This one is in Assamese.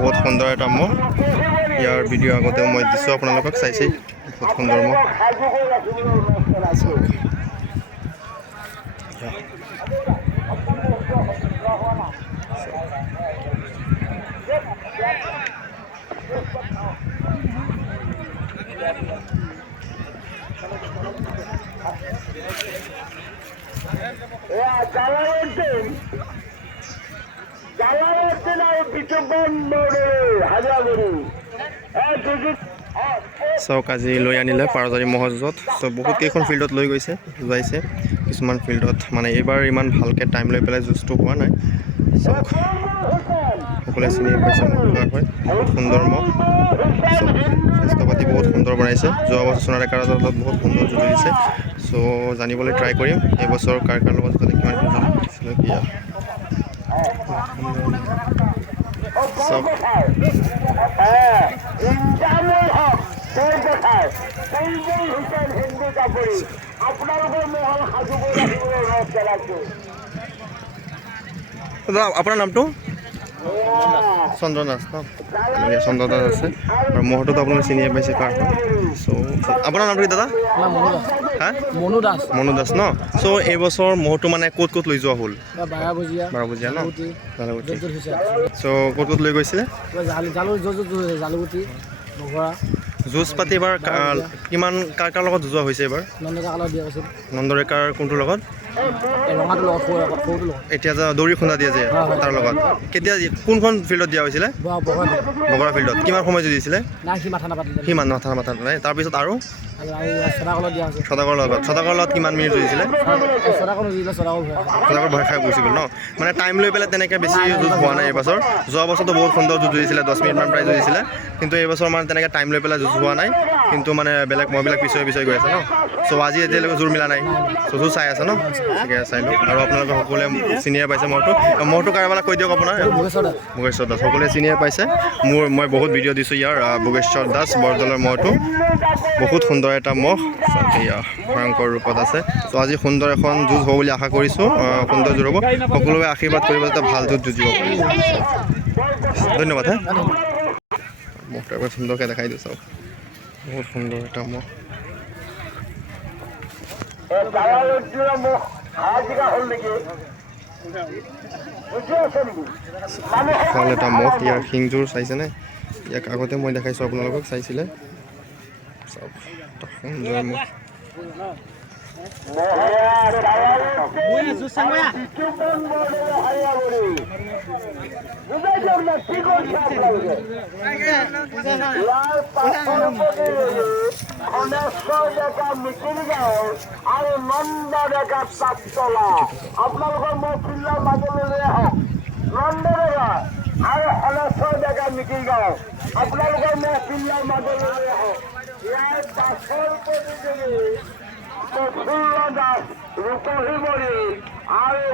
বহুত সুন্দৰ এটা মহ ইয়াৰ ভিডিঅ' আগতেও মই দিছোঁ আপোনালোকক চাইছেই বহুত সুন্দৰ মহ চাওক আজি লৈ আনিলে পাৰজাৰী ম'হৰ যুঁজত চ' বহুত কেইখন ফিল্ডত লৈ গৈছে যোৱাইছে কিছুমান ফিল্ডত মানে এইবাৰ ইমান ভালকৈ টাইম লৈ পেলাই যুঁজটো হোৱা নাই চাওক সকলোৱে চিনি পাইছে মহটো হয় বহুত সুন্দৰ মহ স্বাস্থ্য পাতি বহুত সুন্দৰ বনাইছে যোৱা বছৰ সোণাৰীকাৰ দলত বহুত সুন্দৰ যুঁজ দিছে চ' জানিবলৈ ট্ৰাই কৰিম এইবছৰ কাৰ কাৰ লগত যাতে কিমান দিছিলে কিয়া চাওক আপোনাৰ নামটো চন্দ্ৰ দাস ন চন্দ্ৰ দাস আছে আৰু মহটোতো আপোনালোকে চিনিয়ে পাইছে কাৰ হয় চ' আপোনাৰ নামটো কি দাদা হা মনু দাস ন চ' এইবছৰ মহটো মানে ক'ত ক'ত লৈ যোৱা হ'ল বাৰভুজীয়া ন চ' ক'ত ক'ত লৈ গৈছিলে যুঁজ পাতি এইবাৰ কিমান কাৰ কাৰ লগত যুঁজোৱা হৈছে এইবাৰ নন্দৰেকাৰ কোনটোৰ লগত এতিয়া যে দৌৰি খুন্দা দিয়ে যে তাৰ লগত কেতিয়া কোনখন ফিল্ডত দিয়া হৈছিলে বগৰা ফিল্ডত কিমান সময় যুঁজিছিলে সি মাথা নাপাতিলে নাই তাৰপিছত আৰু ছদাগৰৰ লগত কিমান মিনিট যুঁজিছিলে ছদাগৰ ভয় খাই গুচি গ'ল ন মানে টাইম লৈ পেলাই তেনেকৈ বেছি যুঁজ হোৱা নাই এইবছৰ যোৱা বছৰতো বহুত সুন্দৰ যুঁজ যুঁজিছিলে 10 মিনিটমান প্ৰায় যুঁজিছিলে কিন্তু এইবছৰ মানে তেনেকৈ টাইম লৈ পেলাই যুঁজ হোৱা নাই কিন্তু মানে বেলেগ মহবিলাক পিছুৱাই গৈ আছে ন চ' আজি এতিয়ালৈকে জোৰ মিলা নাই চ' যুঁজ চাই আছে ন ঠিকে চাই লওক আৰু আপোনালোকে সকলোৱে চিনিয়ে পাইছে মহটো কাৰোবাক কৈ দিয়ক আপোনাৰ ভোগেশ্বৰ দাস সকলোৱে চিনিয়ে পাইছে মই বহুত ভিডিঅ' দিছোঁ ইয়াৰ ভোগেশ্বৰ দাস বৰদলৈৰ মহটো বহুত সুন্দৰ এটা মহ এয়া ভয়ংকৰ ৰূপত আছে চ' আজি সুন্দৰ এখন যুঁজ হ'ব বুলি আশা কৰিছোঁ সুন্দৰ যুঁজ হ'ব সকলোৱে আশীৰ্বাদ কৰিব যাতে ভাল যুঁজ যুঁজিব পাৰি ধন্যবাদ হে মহটো এবাৰ সুন্দৰকৈ দেখাই দিওঁ চাওক বহুত সুন্দৰ এটা মহ ভাল এটা মহ ইয়াৰ শিংযোৰ চাইছেনে ইয়াক আগতে মই দেখাইছোঁ আপোনালোকক চাইছিলে চাওক এটা সুন্দৰ মহ আপোনালোকৰ মই ফিল্ডৰ মাজলৈ আহক নন্দৰেগা আৰু হলেশ্বৰ ডেকা মিকিৰ গাঁও আপোনালোকৰ মই ফিল্ডৰ মাজলৈ আহক ইয়াৰ পাছৰ প্ৰতিযোগী প্ৰফুল্ল দাস ৰূপহী মৰি আৰু